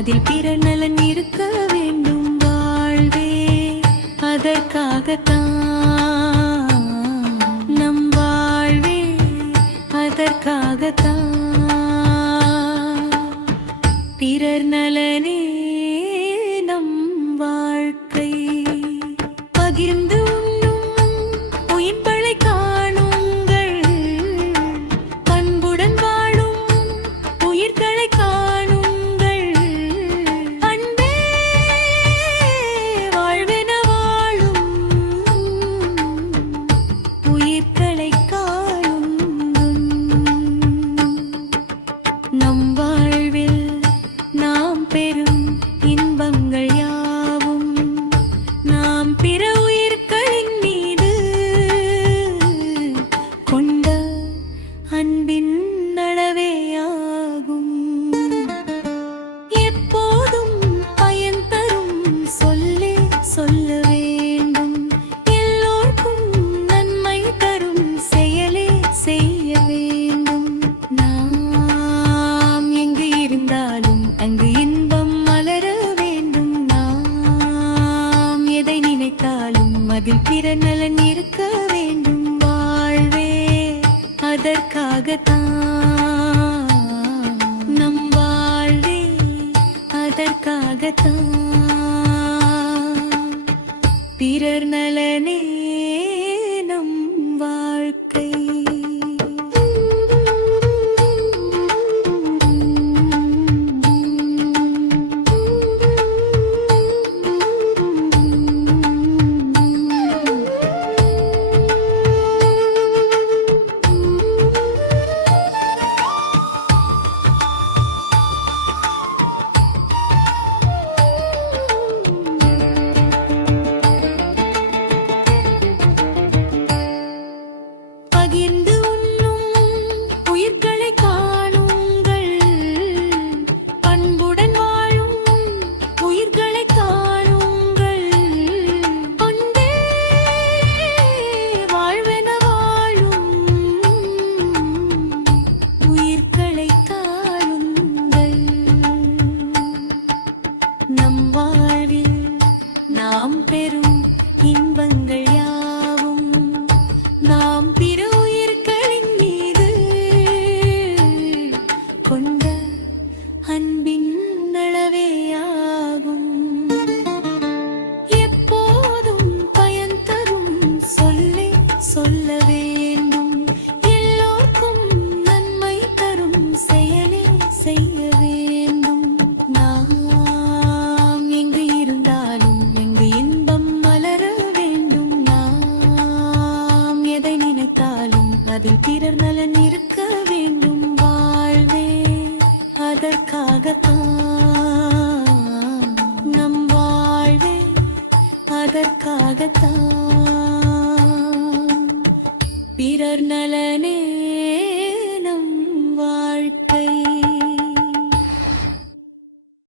அதில் பிறர் நலன் இருக்க வேண்டும் வாழ்வே அதற்காகத்தான் நம் வாழ்வே அதற்காகத்தான் பிறர் நலனே நம் வாழ்க்கை பகிர்ந்து உண்ணும் உயிர்களை காணுங்கள் பண்புடன் வாழும் உயிர்களை காணுங்கள் அன்பே வாழ்வென வாழும் உயிர்களை காணுங்கள் நம் வாழ்வில் நாம் பெறும் இன்பங்கள் யாவும் நாம் பிற உயிர்களின் மீது கொண்ட அன்பின் அளவேயாகும் எப்போதும் பயன் தரும் சொல்லே சொல்ல வேண்டும் எல்லோருக்கும் நன்மை தரும் செயலே செய்ய வேண்டும் நாம் எங்கு இருந்தாலும் அங்கு இன்பம் மலர வேண்டும் நாம் எதை நினைத்தாலும் அதில் பிற நலன் இருக்க வேண்டும் வாழ்வே அதற்காகத்தான் நம் வாழ்வே அதற்காகத்தான் பிறர் நலனே நம் வாழ்க்கை பகிர்ந்து உண்ணும் உயிர்களை காணுங்கள் பண்புடன் வாழும் உயிர்களை காணுங்கள் அன்பே வாழ்வென வாழும் உயிர்களை காணுங்கள் நம் வாழ்வில் நாம் பெறும் இன்பங்கள் யாவும் நாம் பிற உயிர்களின் மீது கொண்ட அன்பின் அளவேயாகும் எப்போதும் பயன் தரும் சொல்லே சொல்ல வேண்டும் எல்லோருக்கும் நன்மை தரும் செயலே செய்ய வேண்டும் நாம் எங்கு இருந்தாலும் எங்கு இன்பம் மலர வேண்டும் நாம் எதை நினைத்தாலும் அதில் பிறர் நலன் இருக்க வேண்டும் வாழ்வே அதற்காகத்தான் நம் வாழ்வே அதற்காகத்தான்